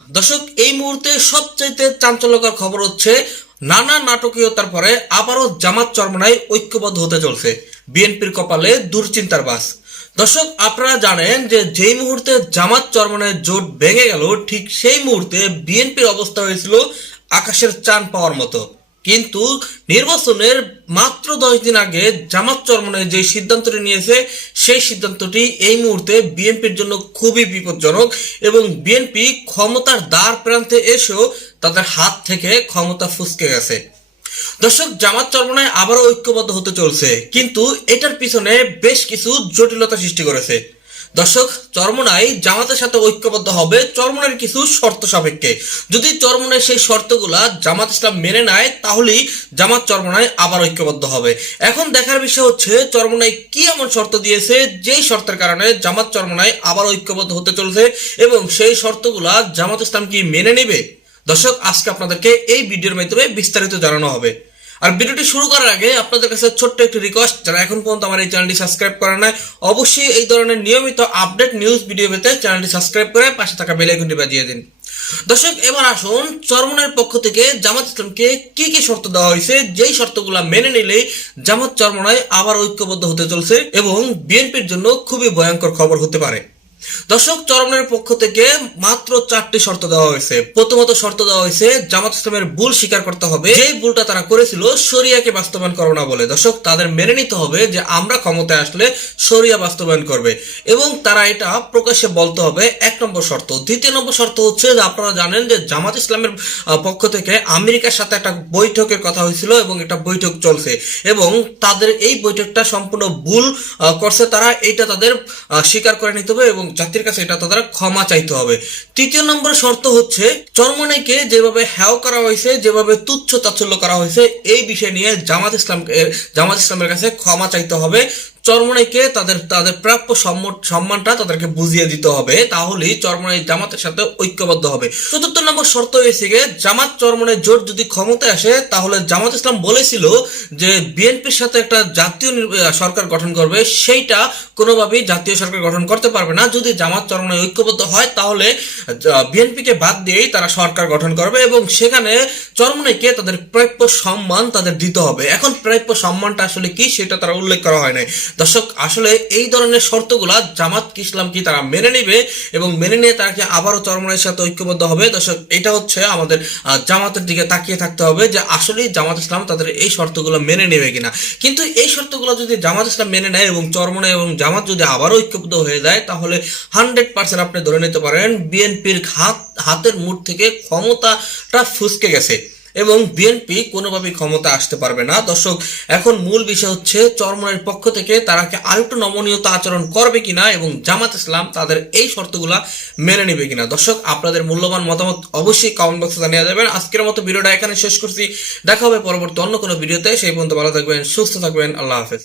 দর্শক, এই মুহূর্তে সবচাইতে চাঞ্চল্যকর খবর হচ্ছে নানা নাটকীয়তার পরে আবারও জামাত চরমনায় ঐক্যবদ্ধ হতে চলছে বিএনপির কপালে দুশ্চিন্তার বাস। দর্শক, আপনারা জানেন যে যেই মুহূর্তে জামাত চরমনায় জোট ভেঙে গেল, ঠিক সেই মুহূর্তে বিএনপির অবস্থা হয়েছিল আকাশের চান পাওয়ার মতো। কিন্তু নির্বাচনের মাত্র 10 দিন আগে জামাত চরমনায় যে সিদ্ধান্তটি নিয়েছে, সেই সিদ্ধান্তটি এই মুহূর্তে বিএনপির জন্য খুবই বিপজ্জনক এবং বিএনপি ক্ষমতার দ্বার প্রান্তে এসেও তাদের হাত থেকে ক্ষমতা ফুসকে গেছে। দর্শক, জামাত চরমনায় আবারও ঐক্যবদ্ধ হতে চলছে, কিন্তু এটার পিছনে বেশ কিছু জটিলতা সৃষ্টি করেছে। দর্শক, চরমনাই জামাতের সাথে ঐক্যবদ্ধ হবে চরমনার কিছু শর্ত সাপেক্ষে। যদি চরমনায় সেই শর্তগুলা জামাত ইসলাম মেনে নেয়, তাহলেই জামাত চরমনায় আবার ঐক্যবদ্ধ হবে। এখন দেখার বিষয় হচ্ছে চরমনাই কি এমন শর্ত দিয়েছে যেই শর্তের কারণে জামাত চরমনায় আবার ঐক্যবদ্ধ হতে চলছে এবং সেই শর্তগুলা জামাত ইসলাম কি মেনে নেবে। দর্শক, আজকে আপনাদেরকে এই ভিডিওর মাধ্যমে বিস্তারিত জানানো হবে। আর ভিডিওটি শুরু করার আগে আপনাদের কাছে ছোট্ট একটি রিকোয়েস্ট, যারা এখন পর্যন্ত আমার এই চ্যানেলটি সাবস্ক্রাইব করেন নাই, অবশ্যই এই ধরনের নিয়মিত আপডেট নিউজ ভিডিও পেতে চ্যানেলটি সাবস্ক্রাইব করে পাশে থাকা বেল আইকনটি বাজিয়ে দিন। দর্শক, এবার আসুন চরমনার পক্ষ থেকে জামাত ইসলামকে কি কি শর্ত দেওয়া হয়েছে, যেই শর্তগুলো মেনে নিলেই জামাত চরমনায় আবার ঐক্যবদ্ধ হতে চলছে এবং বিএনপির জন্য খুবই ভয়ঙ্কর খবর হতে পারে। দর্শক, চরমনার পক্ষ থেকে মাত্র 4টি শর্ত দেওয়া হয়েছে। প্রথমত শর্ত দেওয়া হয়েছে জামাত ইসলামের ভুল স্বীকার করতে হবে, যেই ভুলটা তারা করেছিল শরিয়াকে বাস্তবায়ন করো না বলে। দর্শক, তাদের মেনে নিতে হবে যে আমরা ক্ষমতায় আসলে শরিয়া বাস্তবায়ন করবে এবং তারা এটা প্রকাশ্যে বলতে হবে, 1 নম্বর শর্ত। দ্বিতীয় নম্বর শর্ত হচ্ছে যে আপনারা জানেন যে জামাত ইসলামের পক্ষ থেকে আমেরিকার সাথে একটা বৈঠকের কথা হয়েছিল এবং এটা বৈঠক চলছে এবং তাদের এই বৈঠকটা সম্পূর্ণ ভুল করছে তারা, এটা তাদের স্বীকার করে নিতে হবে এবং জাতির কাছে এটা তাদের ক্ষমা চাইতে হবে। তৃতীয় নম্বর শর্ত হচ্ছে চরমনাইকে যেভাবে হেয় করা হয়েছে, যেভাবে তুচ্ছ তাচ্ছল্য করা হয়েছে, এই বিষয় নিয়ে জামাত ইসলামের কাছে ক্ষমা চাইতে হবে। চরমনাইকে তাদের প্রাপ্য সম্মানটা তাদেরকে বুঝিয়ে দিতে হবে, তাহলেই চরমনাই জামাতের সাথে ঐক্যবদ্ধ হবে। চতুর্থ নম্বর শর্ত হয়েছে গিয়ে জামাত চরমনাই জোট যদি ক্ষমতায় আসে, তাহলে জামাত ইসলাম বলেছিল যে বিএনপির সাথে একটা জাতীয় সরকার গঠন করবে, সেইটা কোনোভাবেই জাতীয় সরকার গঠন করতে পারবে না। যদি জামাত চরমনাই ঐক্যবদ্ধ হয়, তাহলে বিএনপিকে বাদ দিয়েই তারা সরকার গঠন করবে এবং সেখানে চরমনাইকে তাদের প্রাপ্য সম্মান তাদের দিতে হবে। এখন প্রাপ্য সম্মানটা আসলে কি, সেটা তারা উল্লেখ করা হয় নাই। দর্শক, আসলে এই ধরনের শর্তগুলা জামাত ইসলাম কি তারা মেনে নিবে এবং মেনে নিয়ে তারা কি আবারও চরমনাইয়ের সাথে ঐক্যবদ্ধ হবে। দর্শক, এটা হচ্ছে আমাদের জামাতের দিকে তাকিয়ে থাকতে হবে যে আসলেই জামাত ইসলাম তাদের এই শর্তগুলো মেনে নেবে কিনা। কিন্তু এই শর্তগুলো যদি জামাত ইসলাম মেনে নেয় এবং চরমনাই এবং জামাত যদি আবারও ঐক্যবদ্ধ হয়ে যায়, তাহলে 100% আপনি ধরে নিতে পারেন বিএনপির হাতের মুঠ থেকে ক্ষমতাটা ফুসকে গেছে এবং বিএনপি কোনোভাবেই ক্ষমতা আসতে পারবে না। দর্শক, এখন মূল বিষয় হচ্ছে চরমনাইয়ের পক্ষ থেকে তারা কি আরেকটু নমনীয়তা আচরণ করবে কিনা এবং জামাত ইসলাম তাদের এই শর্তগুলা মেনে নেবে কিনা। দর্শক, আপনাদের মূল্যবান মতামত অবশ্যই কমেন্ট বক্সে জানিয়ে যাবেন। আজকের মতো ভিডিওটা এখানে শেষ করছি, দেখা হবে পরবর্তী অন্য কোনো ভিডিওতে। সেই পর্যন্ত ভালো থাকবেন, সুস্থ থাকবেন, আল্লাহ হাফেজ।